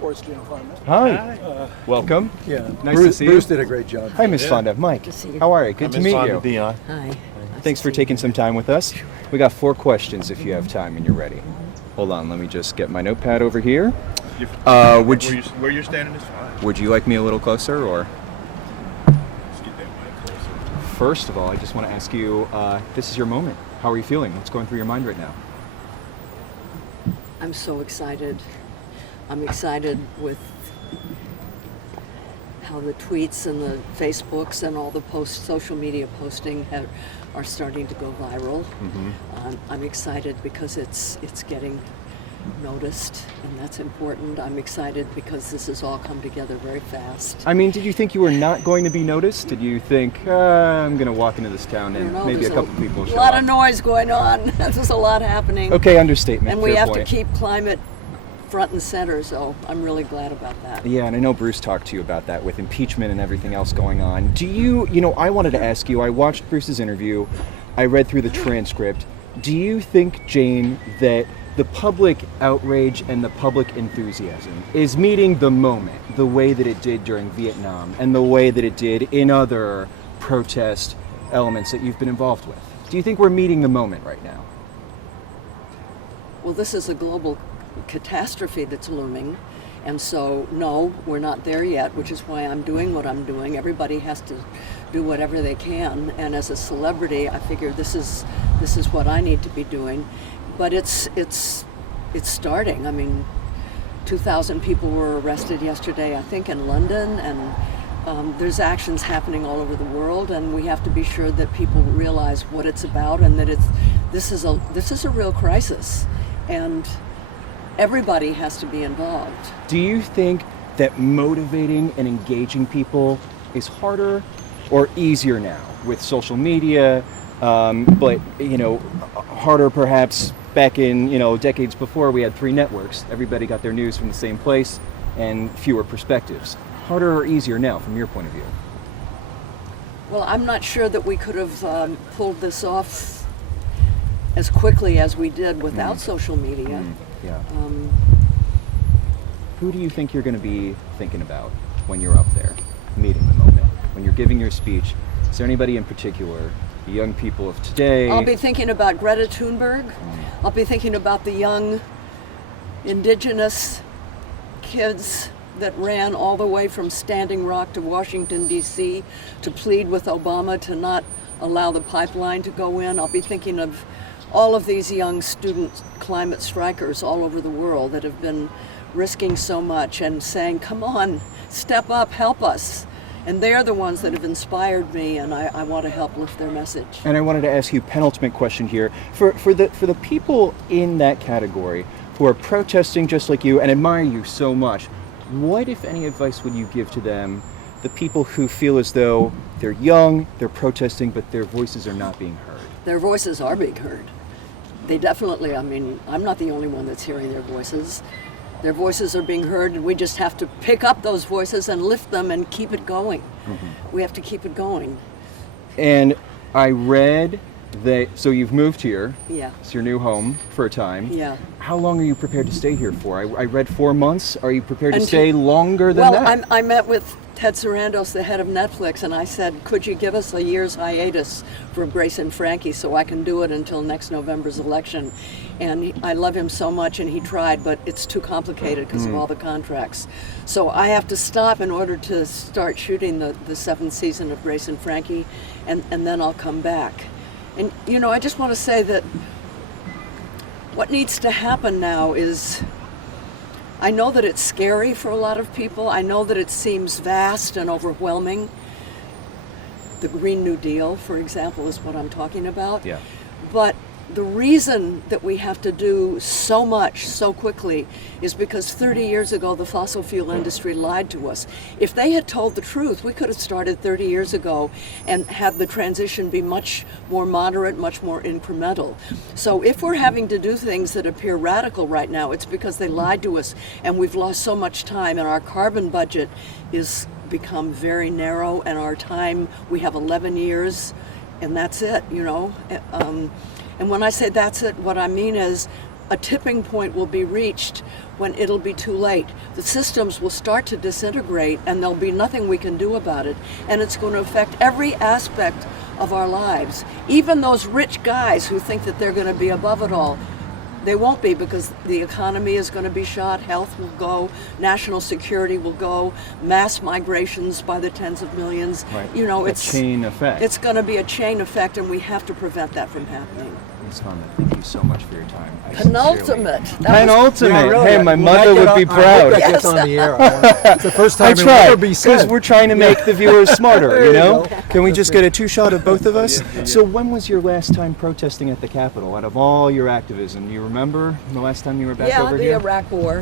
course, Jane Fonda. Hi. Welcome. Yeah. Nice to see you. Bruce did a great job. Hi, Miss Fonda. Mike. to see you. How are you? Good to meet you. Dion. Hi. Thanks for taking some time with us. We got 4 questions if you have time and you're ready. Hold on, let me just get my notepad over here. Where you're standing is fine. Would you like me a little closer, or? Just get that mic closer. First of all, I just want to ask you, this is your moment. How are you feeling? What's going through your mind right now? I'm so excited. I'm excited with how the tweets and the Facebooks and all the social media posting are starting to go viral. I'm excited because it's getting noticed, and that's important. I'm excited because this has all come together very fast. I mean, did you think you were not going to be noticed? Did you think, I'm going to walk into this town and maybe a couple people show up? A lot of noise going on. There's a lot happening. Okay, understatement. And we fair have point. to keep climate front and center, so I'm really glad about that. Yeah, and I know Bruce talked to you about that with impeachment and everything else going on. Do you I wanted to ask you, I watched Bruce's interview, I read through the transcript. Do you think, Jane, that the public outrage and the public enthusiasm is meeting the moment the way that it did during Vietnam and the way that it did in other protest elements that you've been involved with? Do you think we're meeting the moment right now? Well, this is a global catastrophe that's looming, and so no, we're not there yet, which is why I'm doing what I'm doing. Everybody has to do whatever they can, and as a celebrity, I figure this is what I need to be doing. But it's starting. I mean, 2,000 people were arrested yesterday, I think, in London, and there's actions happening all over the world, and we have to be sure that people realize what it's about and that this is a real crisis, and everybody has to be involved. Do you think that motivating and engaging people is harder or easier now with social media, but harder perhaps back in decades before? We had 3 networks, everybody got their news from the same place, and fewer perspectives. Harder or easier now from your point of view? Well, I'm not sure that we could have pulled this off as quickly as we did without social media. Yeah. Who do you think you're going to be thinking about when you're up there, meeting the moment, when you're giving your speech? Is there anybody in particular, the young people of today? I'll be thinking about Greta Thunberg. I'll be thinking about the young indigenous kids that ran all the way from Standing Rock to Washington, D.C. to plead with Obama to not allow the pipeline to go in. I'll be thinking of all of these young student climate strikers all over the world that have been risking so much and saying, come on, step up, help us. And they're the ones that have inspired me, and I want to help lift their message. And I wanted to ask you a penultimate question here. For the people in that category who are protesting just like you and admire you so much, what, if any, advice would you give to them, the people who feel as though they're young, they're protesting, but their voices are not being heard? Their voices are being heard. They definitely, I'm not the only one that's hearing their voices. Their voices are being heard, and we just have to pick up those voices and lift them and keep it going. We have to keep it going. And I read that, so you've moved here. Yeah. It's your new home for a time. Yeah. How long are you prepared to stay here for? I read 4 months. Are you prepared to stay longer than that? Well, I met with Ted Sarandos, the head of Netflix, and I said, could you give us a year's hiatus for Grace and Frankie so I can do it until next November's election? And I love him so much, and he tried, but it's too complicated because of all the contracts. So I have to stop in order to start shooting the 7th season of Grace and Frankie, and then I'll come back. And, I just want to say that what needs to happen now is, I know that it's scary for a lot of people. I know that it seems vast and overwhelming. The Green New Deal, for example, is what I'm talking about. Yeah. But the reason that we have to do so much so quickly is because 30 years ago the fossil fuel industry lied to us. If they had told the truth, we could have started 30 years ago and had the transition be much more moderate, much more incremental. So if we're having to do things that appear radical right now, it's because they lied to us, and we've lost so much time, and our carbon budget is become very narrow, and our time, we have 11 years, and that's it, And when I say that's it, what I mean is a tipping point will be reached when it'll be too late. The systems will start to disintegrate and there'll be nothing we can do about it. And it's going to affect every aspect of our lives. Even those rich guys who think that they're going to be above it all, they won't be, because the economy is going to be shot, health will go, national security will go, mass migrations by the tens of millions. Right. You know, A it's chain effect. It's going to be a chain effect, and we have to prevent that from happening. Ms. Fonda, thank you so much for your time. Penultimate. Penultimate. Yeah, really. Hey, my When mother I get would on- be I hope proud. that gets on the air. It's the first I time it will try, ever be because said. we're trying to make the viewers smarter, you There you know? go. Can we just get a two-shot of both of us? So when was your last time protesting at the Capitol? Out of all your activism, do you remember the last time you were back Yeah, over the here? Iraq War.